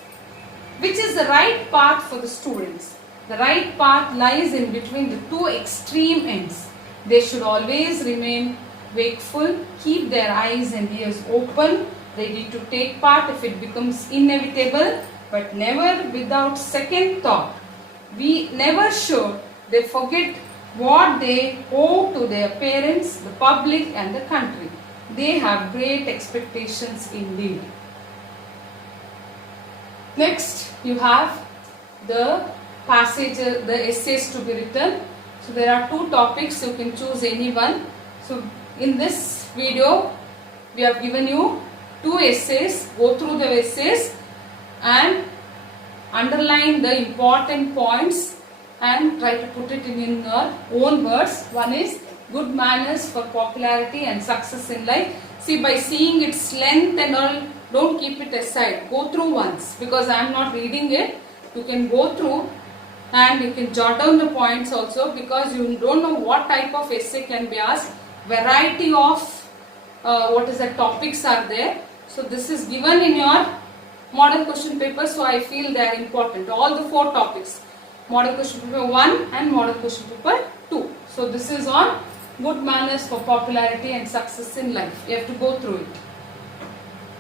Which is the right path for the students? The right path lies in between the 2 extreme ends. They should always remain wakeful, keep their eyes and ears open, ready to take part if it becomes inevitable, but never without second thought. Be never sure they forget what they owe to their parents, the public and the country. They have great expectations indeed. Next, you have the passage, the essays to be written. So there are two topics, you can choose any one. So in this video, we have given you two essays. Go through the essays and underline the important points and try to put it in your own words. One is good manners for popularity and success in life. See, by seeing its length and all, don't keep it aside. Go through once, because I am not reading it. You can go through and you can jot down the points also, because you don't know what type of essay can be asked. Variety of topics are there. So this is given in your model question paper, so I feel they are important. All the four topics. Model question paper 1 and model question paper 2. So this is on good manners for popularity and success in life. You have to go through it.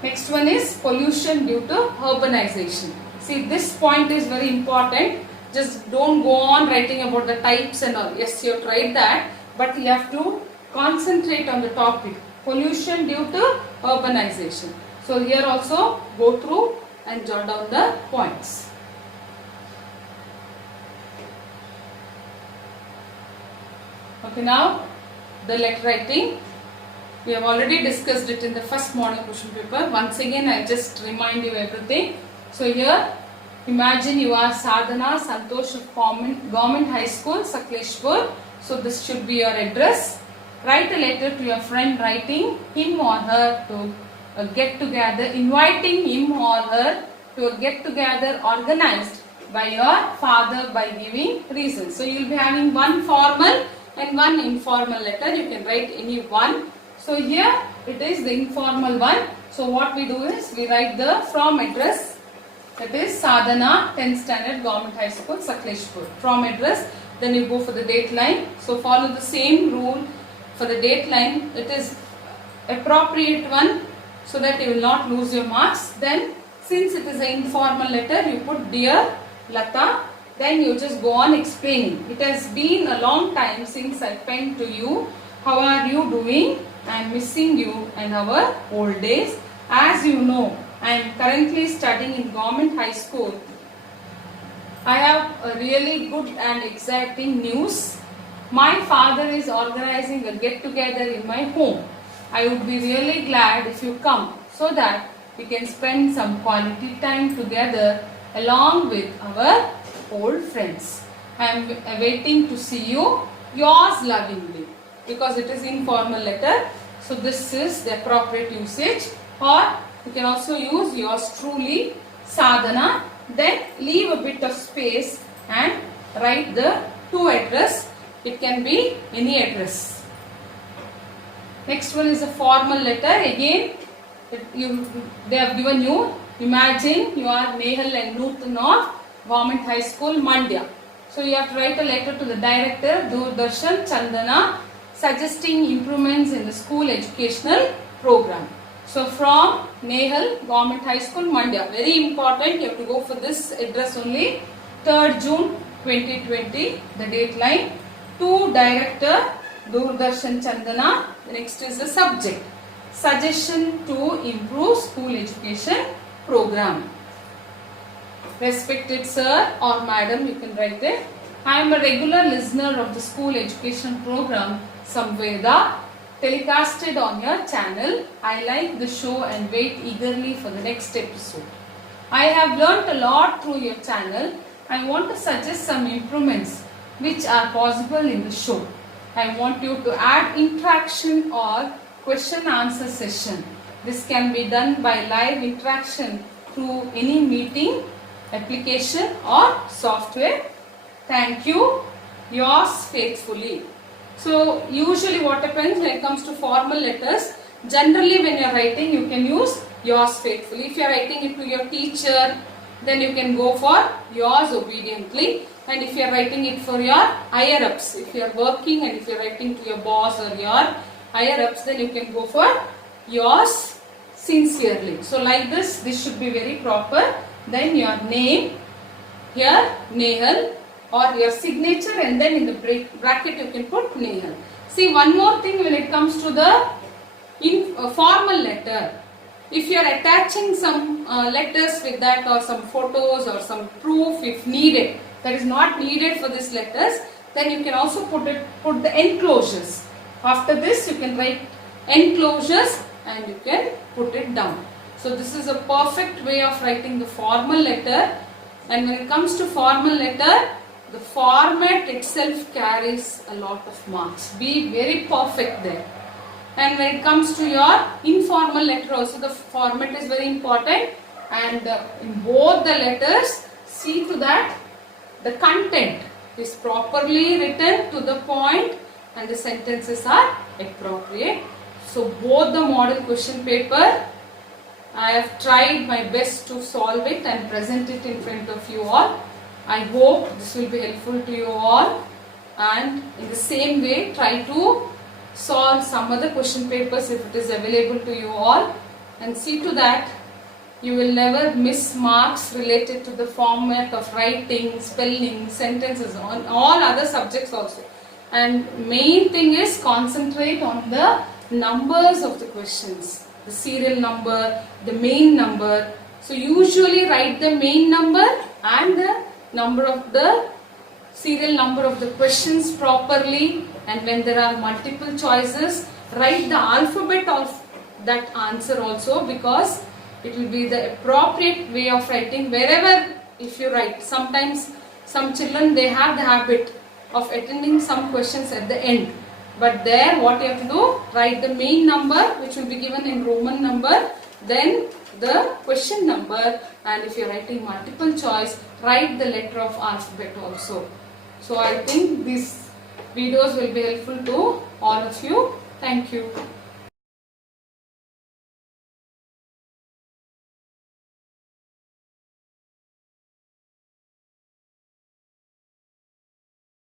Next one is pollution due to urbanization. See, this point is very important. Just don't go on writing about the types and all. Yes, you have tried that, but you have to concentrate on the topic. Pollution due to urbanization. So here also go through and jot down the points. Okay, now the letter writing. We have already discussed it in the first model question paper. Once again, I just remind you everything. So here, imagine you are Sadhana Santosh of Government High School, Sakleshpur. So this should be your address. Write a letter to your friend, writing him or her to a get together, inviting him or her to a get together organized by your father by giving reasons. So you will be having one formal and one informal letter. You can write any one. So here it is the informal one. So what we do is we write the from address, that is Sadhana 10th standard Government High School, Sakleshpur. From address, then you go for the date line. So follow the same rule for the date line. It is appropriate one, so that you will not lose your marks. Then since it is an informal letter, you put dear Lata. Then you just go on explaining. It has been a long time since I penned to you. How are you doing? I am missing you and our old days. As you know, I am currently studying in Government High School. I have a really good and exciting news. My father is organizing a get-together in my home. I would be really glad if you come, so that we can spend some quality time together along with our old friends. I am waiting to see you. Yours lovingly. Because it is informal letter, so this is the appropriate usage. Or you can also use yours truly, Sadhana. Then leave a bit of space and write the to address. It can be any address. Next one is a formal letter. Again, they have given you. Imagine you are Nehal and Nutan of Government High School, Mandya. So you have to write a letter to the director, Doordarshan Chandana, suggesting improvements in the school educational program. So from Nehal, Government High School, Mandya. Very important, you have to go for this address only. 3rd June 2020, the date line. To director, Doordarshan Chandana. The next is the subject. Suggestion to improve school education program. Respected sir or madam, you can write there. I am a regular listener of the school education program Samveda, telecasted on your channel. I like the show and wait eagerly for the next episode. I have learnt a lot through your channel. I want to suggest some improvements which are possible in the show. I want you to add interaction or question answer session. This can be done by live interaction through any meeting, application or software. Thank you. Yours faithfully. So usually what happens when it comes to formal letters, generally when you are writing you can use yours faithfully. If you are writing it to your teacher, then you can go for yours obediently. And if you are writing it for your higher ups, if you are working and if you are writing to your boss or your higher ups, then you can go for yours sincerely. So like this should be very proper. Then your name, here Nehal, or your signature, and then in the bracket you can put Nehal. See, one more thing when it comes to the formal letter. If you are attaching some letters with that, or some photos or some proof if needed, that is not needed for these letters, then you can also put the enclosures. After this you can write enclosures and you can put it down. So this is a perfect way of writing the formal letter. And when it comes to formal letter, the format itself carries a lot of marks. Be very perfect there. And when it comes to your informal letter also, the format is very important, and in both the letters, see to that the content is properly written to the point and the sentences are appropriate. So both the model question paper, I have tried my best to solve it and present it in front of you all. I hope this will be helpful to you all, and in the same way try to solve some other question papers if it is available to you all, and see to that you will never miss marks related to the format of writing, spelling, sentences, on all other subjects also. And main thing is concentrate on the numbers of the questions, the serial number, the main number. So usually write the main number and the number of the serial number of the questions properly, and when there are multiple choices, write the alphabet of that answer also, because it will be the appropriate way of writing wherever. If you write, sometimes some children, they have the habit of attending some questions at the end, but there what you have to do, write the main number which will be given in Roman number, then the question number, and if you are writing multiple choice, write the letter of alphabet also. So I think these videos will be helpful to all of you. Thank you.